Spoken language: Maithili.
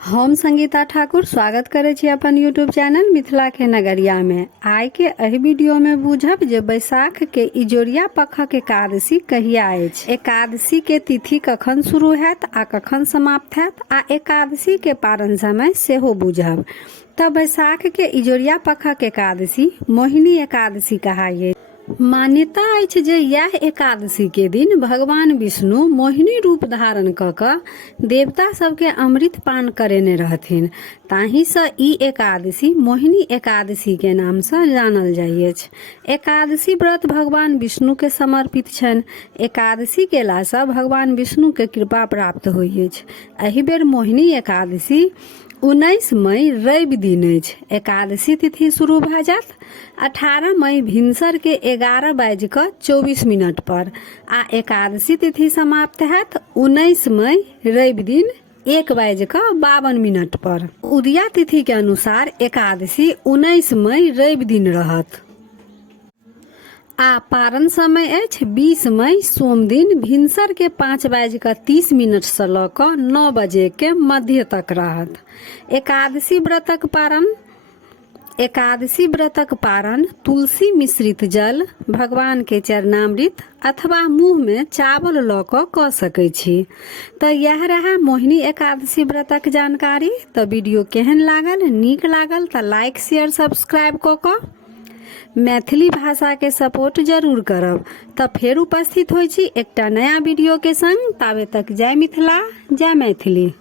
हम संगीता ठाकुर स्वागत करे छी अपन यूट्यूब चैनल मिथिला के नगरिया में। आइ के एहि वीडियो में बुझब जे बैसाख के इजोरिया पखक एकादशी कहिया अछि, एकादशी के तिथि कखन शुरू हैत आ कखन समाप्त हैत आ एकादशी के पारण समय सेहो बुझब। त बैसाख के इजोरिया पखक एकादशी मोहिनी एकादशी कहाइ। मान्यता अछि जे यह एकादशी के दिन भगवान विष्णु मोहिनी रूप धारण क देवता सबके अमृत पान करेने रहथिन। ताहि सँ ई एकादशी मोहिनी एकादशी के नाम सँ जानल जाइ अछि। एकादशी व्रत भगवान विष्णु के समर्पित छनि। एकादशी केला सँ भगवान विष्णु के कृपा प्राप्त होइ अछि। एहि बेर मोहिनी एकादशी 19 मई रवि दिन अछि। एकादशी तिथि शुरू भ जायत 18 मई भिनसर के 11:24 पर आ एकादशी तिथि समाप्त हैत 19 मई रवि दिन 1:52 पर। उदया तिथि के अनुसार एकादशी 19 मई रवि दिन रहत आ पारण समय अछि 20 मई सोम दिन भिनसर के 5:30 से ल क 9 बजे के मध्य तक रहत। एकादशी व्रतक पारण तुलसी मिश्रित जल, भगवान के चरणामृत अथवा मुंह में चावल ल क सकै छी। त यह रहा मोहिनी एकादशी व्रतक जानकारी। त वीडियो केहन लागल, नीक लागल त लाइक शेयर सब्सक्राइब क मैथिली भाषा के सपोर्ट जरूर करब। त फेर उपस्थित होइ छी एकटा नया वीडियो के संग। ताबे तक जय मिथिला, जय मैथिली।